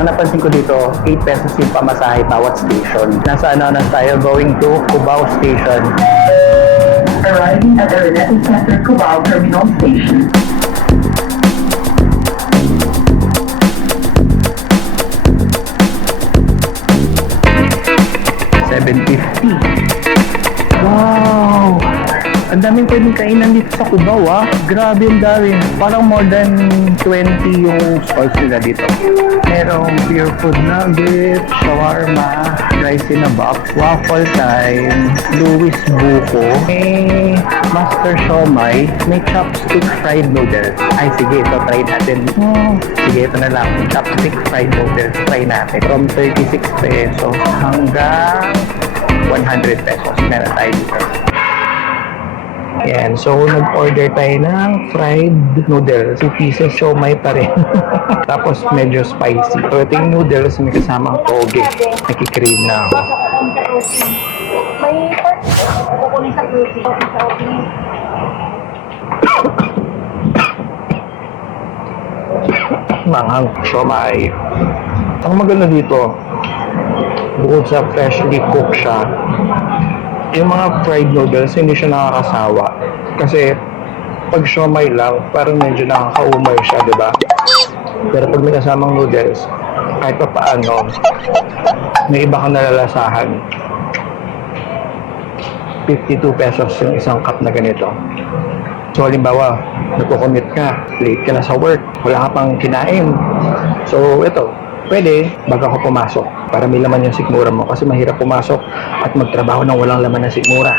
Ang napansin ko dito, 8 pesos yung pamasahe bawat station. Nasa ano na tayo, going to Cubao Station. Arriving at the Renetti Center Cubao Terminal Station. Wow! Ang daming pwedeng kainan dito sa Cubao ah. Grabe ang dami. Parang more than 20 yung stalls nila dito. Merong pure food nuggets, shawarma, rice in a box, waffle time, Louis Buko, may master siomai, may chopstick fried noodles. Ay sige, ito try natin. Sige, ito na lang. Chopstick fried noodles. Try natin. From 36 pesos hanggang 100 pesos. Meron tayo dito. Yan. So, nag-order tayo ng fried noodles. 2 pieces, siomai pa rin. Tapos, medyo spicy. So, ito yung noodles, may kasamang toge. Nakikrave na ako. May part kukunin sa protein. Sa opening. Manghang siomai. Ang maganda dito, bukod sa freshly cooked siya, yung mga fried noodles, hindi siya nakakasawa. Kasi, pag siomai lang, parang medyo nakakaumay siya, di ba? Pero pag may kasamang noodles, kahit pa paano, may iba kang nalalasahan. 52 pesos yung isang cup na ganito. So, halimbawa, nagko-commute ka, late ka na sa work, wala ka pang kinain. So, ito, pwede bago ako pumasok para may laman yung sikmura mo kasi mahirap pumasok at magtrabaho ng walang laman ng sikmura.